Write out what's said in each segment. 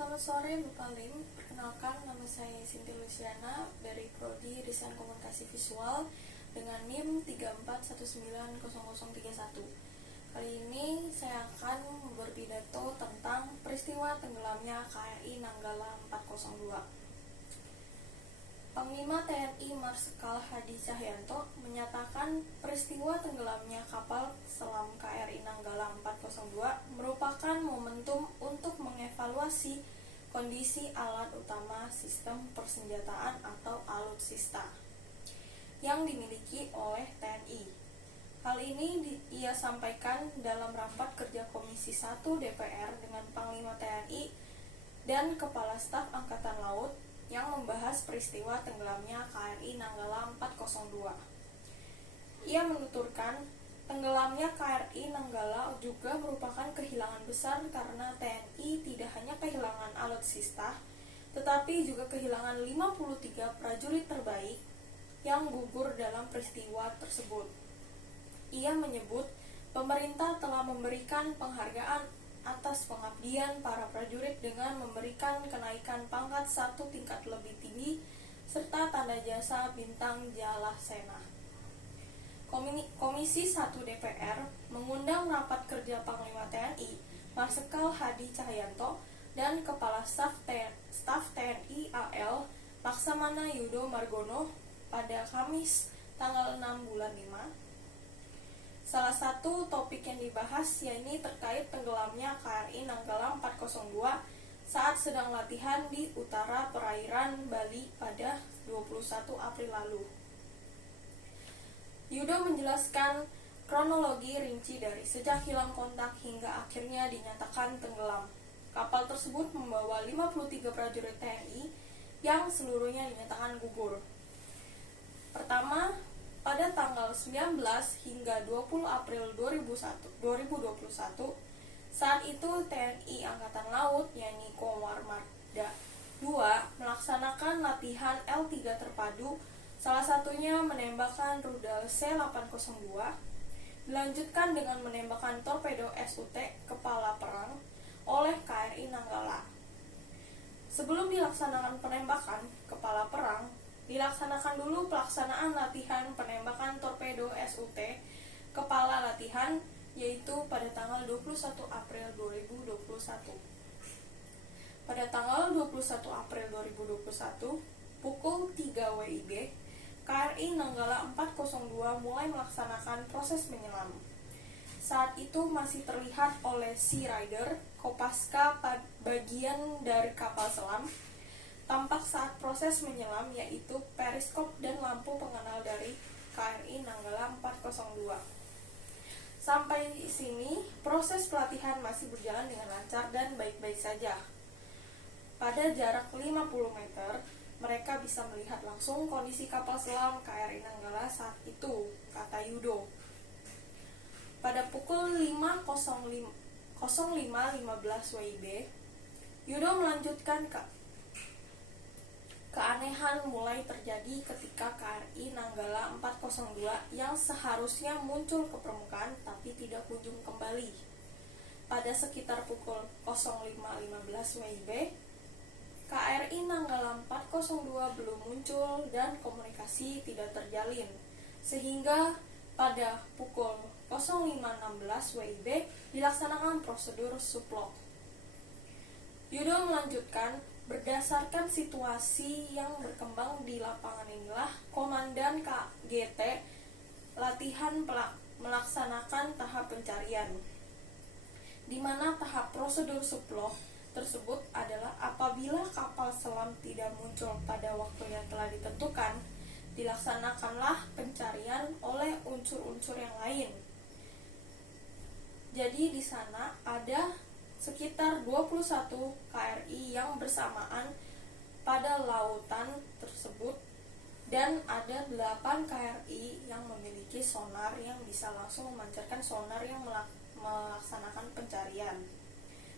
Selamat sore Bapak Lim, perkenalkan nama saya Sinti Luciana dari Prodi Desain Komunikasi Visual dengan NIM 34190031. Kali ini saya akan berpidato tentang peristiwa tenggelamnya KRI Nanggala 402. Panglima TNI Marsikal Hadi Cahyanto menyatakan peristiwa tenggelamnya kapal selam KRI Nanggala 402 merupakan momentum untuk mengevaluasi kondisi alat utama sistem persenjataan atau alutsista yang dimiliki oleh TNI. Hal ini ia sampaikan dalam rapat kerja Komisi 1 DPR dengan Panglima TNI dan Kepala Staf Angkatan Laut yang membahas peristiwa tenggelamnya KRI Nanggala 402. Ia menuturkan, tenggelamnya KRI Nanggala juga merupakan kehilangan besar karena TNI tidak hanya kehilangan alutsista, tetapi juga kehilangan 53 prajurit terbaik yang gugur dalam peristiwa tersebut. Ia menyebut pemerintah telah memberikan penghargaan atas pengabdian para prajurit dengan memberikan kenaikan pangkat 1 tingkat lebih tinggi serta tanda jasa bintang Jalasena. Komisi 1 DPR mengundang rapat kerja Panglima TNI Marsikal Hadi Cahyanto dan Kepala Staf TNI AL Laksamana Yudo Margono pada Kamis tanggal 6 bulan 5. Salah satu topik yang dibahas yakni terkait tenggelamnya KRI Nanggala 402 saat sedang latihan di utara perairan Bali pada 21 April lalu. Yudo menjelaskan kronologi rinci dari sejak hilang kontak hingga akhirnya dinyatakan tenggelam. Kapal tersebut membawa 53 prajurit TNI yang seluruhnya dinyatakan gugur. Pertama, pada tanggal 19 hingga 20 April 2021, saat itu TNI Angkatan Laut yakni Komarmada 2 melaksanakan latihan L3 terpadu, salah satunya menembakkan rudal C-802, dilanjutkan dengan menembakkan torpedo SUT kepala perang oleh KRI Nanggala. Sebelum dilaksanakan penembakan kepala perang, dilaksanakan dulu pelaksanaan latihan penembakan torpedo SUT kepala latihan, yaitu pada tanggal 21 April 2021. Pada tanggal 21 April 2021, pukul 3 WIB, KRI Nanggala 402 mulai melaksanakan proses menyelam. Saat itu masih terlihat oleh Sea Rider, Kopaska bagian dari kapal selam, tampak saat proses menyelam yaitu periskop dan lampu pengenal dari KRI Nanggala 402. Sampai sini, proses pelatihan masih berjalan dengan lancar dan baik-baik saja. Pada jarak 50 meter, mereka bisa melihat langsung kondisi kapal selam KRI Nanggala saat itu, kata Yudo. Pada pukul 05.15 WIB, Yudo melanjutkan keanehan mulai terjadi ketika KRI Nanggala 402 yang seharusnya muncul ke permukaan tapi tidak kunjung kembali. Pada sekitar pukul 05.15 WIB, KRI Nanggala 402 belum muncul dan komunikasi tidak terjalin, sehingga pada pukul 05.16 WIB dilaksanakan prosedur suplok. Yudo melanjutkan, berdasarkan situasi yang berkembang di lapangan inilah Komandan KGT latihan melaksanakan tahap pencarian, di mana tahap prosedur suplok tersebut adalah apabila kapal selam tidak muncul pada waktu yang telah ditentukan, dilaksanakanlah pencarian oleh unsur-unsur yang lain. Jadi di sana ada sekitar 21 KRI yang bersamaan pada lautan tersebut dan ada 8 KRI yang memiliki sonar yang bisa langsung memancarkan sonar yang melaksanakan pencarian.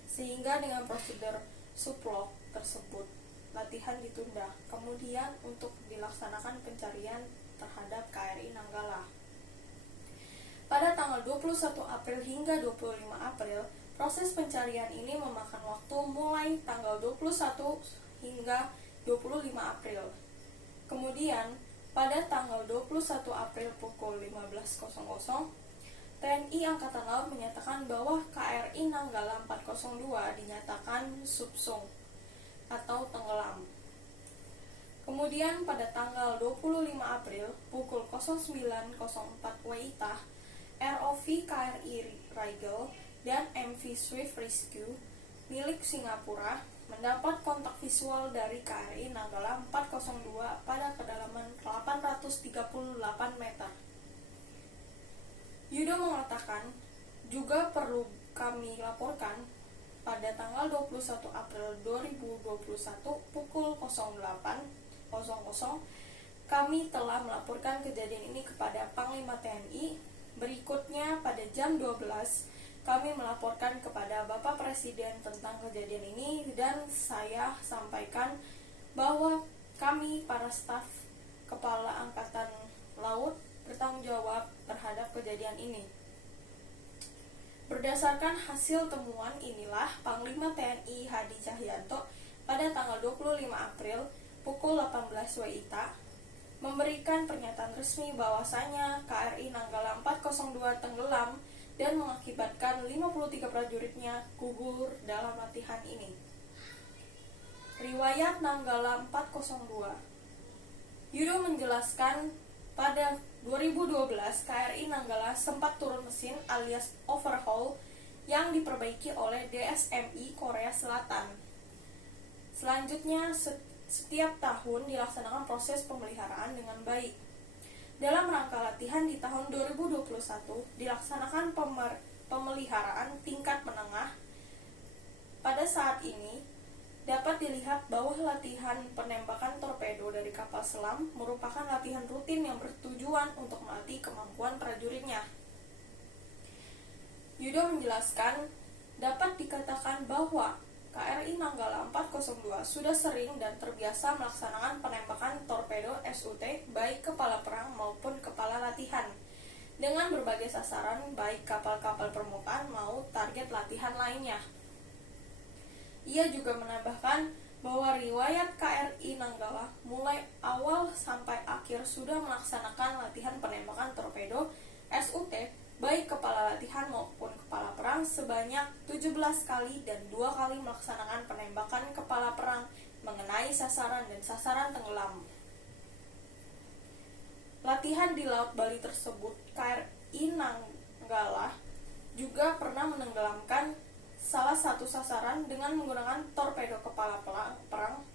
Sehingga dengan prosedur suplok tersebut, latihan ditunda. Kemudian untuk dilaksanakan pencarian terhadap KRI Nanggala. Pada tanggal 21 April hingga 25 April, Proses pencarian ini memakan waktu mulai tanggal 21 hingga 25 April. Kemudian, pada tanggal 21 April pukul 15.00, TNI Angkatan Laut menyatakan bahwa KRI Nanggala 402 dinyatakan subsung atau tenggelam. Kemudian pada tanggal 25 April pukul 09.04 WITA, ROV KRI Rigel dan MV Swift Rescue milik Singapura mendapat kontak visual dari KRI Nanggala 402 pada kedalaman 838 meter. Yudo mengatakan, juga perlu kami laporkan, pada tanggal 21 April 2021 pukul 08.00, kami telah melaporkan kejadian ini kepada Panglima TNI. Berikutnya pada jam 12, kami melaporkan kepada Bapak Presiden tentang kejadian ini dan saya sampaikan bahwa kami para staf Kepala Angkatan Laut bertanggung jawab terhadap kejadian ini. Berdasarkan hasil temuan inilah Panglima TNI Hadi Cahyanto pada tanggal 25 April pukul 18 WITA memberikan pernyataan resmi bahwasanya KRI Nanggala 402 tenggelam dan mengakibatkan 53 prajuritnya gugur dalam latihan ini. Riwayat Nanggala 402. Yudo menjelaskan pada 2012 KRI Nanggala sempat turun mesin alias overhaul yang diperbaiki oleh DSMI Korea Selatan. Selanjutnya setiap tahun dilaksanakan proses pemeliharaan dengan baik. Dalam rangka latihan di tahun 2021 dilaksanakan pemeliharaan tingkat menengah. Pada saat ini dapat dilihat bahwa latihan penembakan torpedo dari kapal selam merupakan latihan rutin yang bertujuan untuk melatih kemampuan prajuritnya. Yudo menjelaskan, dapat dikatakan bahwa KRI Nanggala 402 sudah sering dan terbiasa melaksanakan penembakan torpedo SUT baik kepala perang maupun kepala latihan dengan berbagai sasaran baik kapal-kapal permukaan maupun target latihan lainnya. Ia juga menambahkan bahwa riwayat KRI Nanggala mulai awal sampai akhir sudah melaksanakan latihan penembakan torpedo SUT baik kepala latihan maupun kepala perang sebanyak 17 kali dan 2 kali melaksanakan penembakan kepala perang mengenai sasaran dan sasaran tenggelam. Latihan di Laut Bali tersebut, KRI Nanggala juga pernah menenggelamkan salah satu sasaran dengan menggunakan torpedo kepala perang.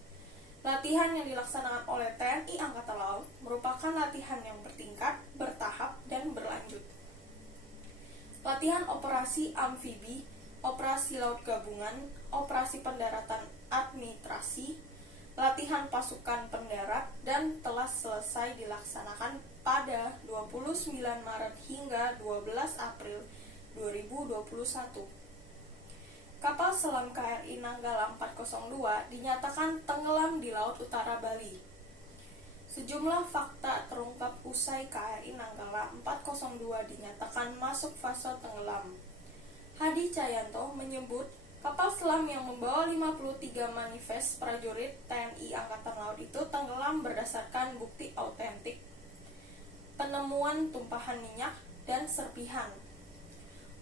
Latihan yang dilaksanakan oleh TNI Angkatan Laut merupakan latihan yang bertingkat, bertahap, dan berlanjut. Latihan operasi amfibi, operasi laut gabungan, operasi pendaratan administrasi, latihan pasukan pendarat, dan telah selesai dilaksanakan pada 29 Maret hingga 12 April 2021. Kapal selam KRI Nanggala 402 dinyatakan tenggelam di Laut Utara Bali. Sejumlah fakta terungkap usai KRI Nanggala 402 dinyatakan masuk fase tenggelam. Hadi Cahyanto menyebut kapal selam yang membawa 53 manifest prajurit TNI Angkatan Laut itu tenggelam berdasarkan bukti autentik, penemuan tumpahan minyak, dan serpihan.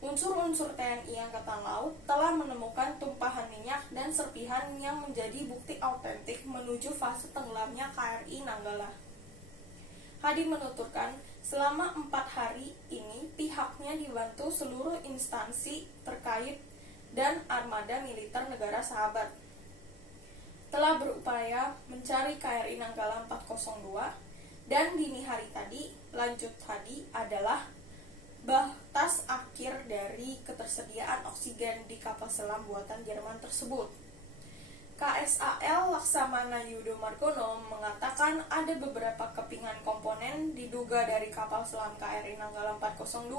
Unsur-unsur TNI Angkatan Laut telah menemukan tumpahan minyak dan serpihan yang menjadi bukti autentik menuju fase tenggelamnya KRI Nanggala. Hadi menuturkan, selama 4 hari ini pihaknya dibantu seluruh instansi terkait dan armada militer negara sahabat. Telah berupaya mencari KRI Nanggala 402 dan dini hari tadi, lanjut Hadi adalah batas akhir dari ketersediaan oksigen di kapal selam buatan Jerman tersebut. KSAL Laksamana Yudo Margono mengatakan ada beberapa kepingan komponen diduga dari kapal selam KRI Nanggala 402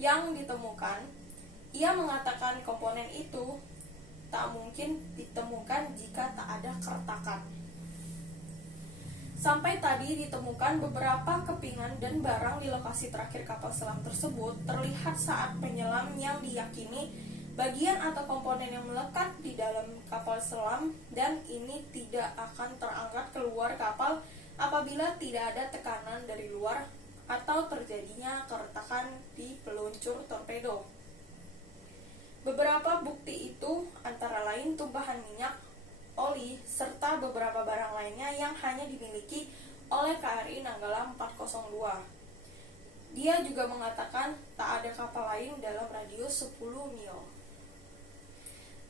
yang ditemukan. Ia mengatakan komponen itu tak mungkin ditemukan jika tak ada keretakan. Sampai tadi ditemukan beberapa kepingan dan barang di lokasi terakhir kapal selam tersebut terlihat saat penyelam yang diyakini bagian atau komponen yang melekat di dalam kapal selam, dan ini tidak akan terangkat keluar kapal apabila tidak ada tekanan dari luar atau terjadinya keretakan di peluncur torpedo. Beberapa bukti itu antara lain tumpahan minyak, oli, serta beberapa barang lainnya yang hanya dimiliki oleh KRI Nanggala 402. Dia juga mengatakan tak ada kapal lain dalam radius 10 mil.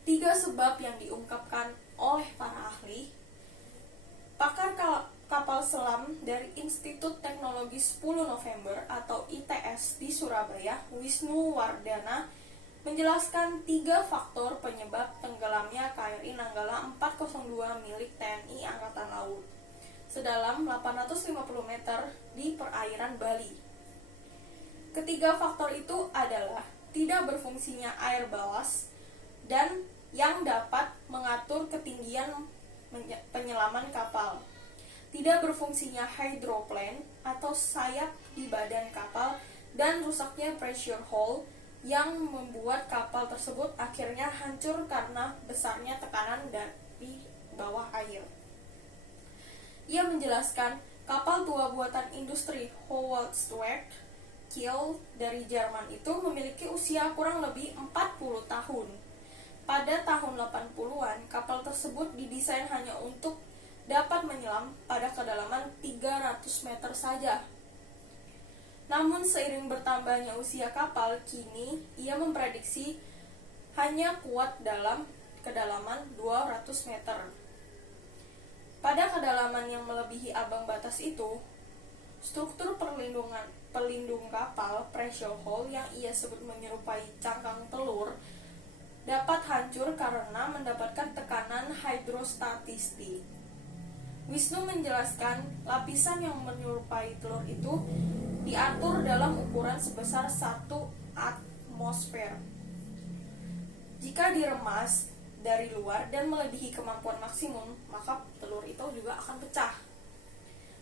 3 sebab yang diungkapkan oleh para ahli. Pakar kapal selam dari Institut Teknologi 10 November atau ITS di Surabaya, Wisnu Wardana, menjelaskan 3 faktor penyebab tenggelamnya KRI Nanggala 402 milik TNI Angkatan Laut sedalam 850 meter di perairan Bali. Ketiga faktor itu adalah tidak berfungsinya air ballast dan yang dapat mengatur ketinggian penyelaman kapal, tidak berfungsinya hydroplane atau sayap di badan kapal, dan rusaknya pressure hull yang membuat kapal tersebut akhirnya hancur karena besarnya tekanan dari bawah air. Ia menjelaskan kapal tua buatan industri Howaldtswerke Kiel dari Jerman itu memiliki usia kurang lebih 40 tahun. Pada tahun 80-an, kapal tersebut didesain hanya untuk dapat menyelam pada kedalaman 300 meter saja. Namun seiring bertambahnya usia kapal, kini ia memprediksi hanya kuat dalam kedalaman 200 meter. Pada kedalaman yang melebihi ambang batas itu, struktur pelindung kapal pressure hull yang ia sebut menyerupai cangkang telur dapat hancur karena mendapatkan tekanan hidrostatistik. Wisnu menjelaskan lapisan yang menyerupai telur itu diatur dalam ukuran sebesar 1 atmosfer. Jika diremas dari luar dan melebihi kemampuan maksimum, maka telur itu juga akan pecah.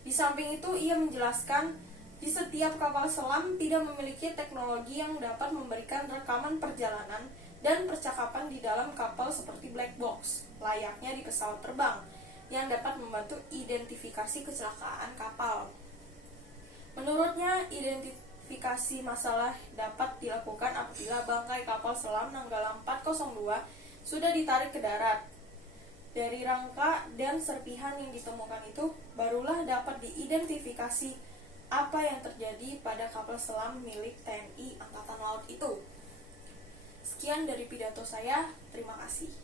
Di samping itu, ia menjelaskan di setiap kapal selam tidak memiliki teknologi yang dapat memberikan rekaman perjalanan dan percakapan di dalam kapal seperti black box, layaknya di pesawat terbang, yang dapat membantu identifikasi kecelakaan kapal. Menurutnya, identifikasi masalah dapat dilakukan apabila bangkai kapal selam Nanggala 402 sudah ditarik ke darat. Dari rangka dan serpihan yang ditemukan itu, barulah dapat diidentifikasi apa yang terjadi pada kapal selam milik TNI Angkatan Laut itu. Sekian dari pidato saya, terima kasih.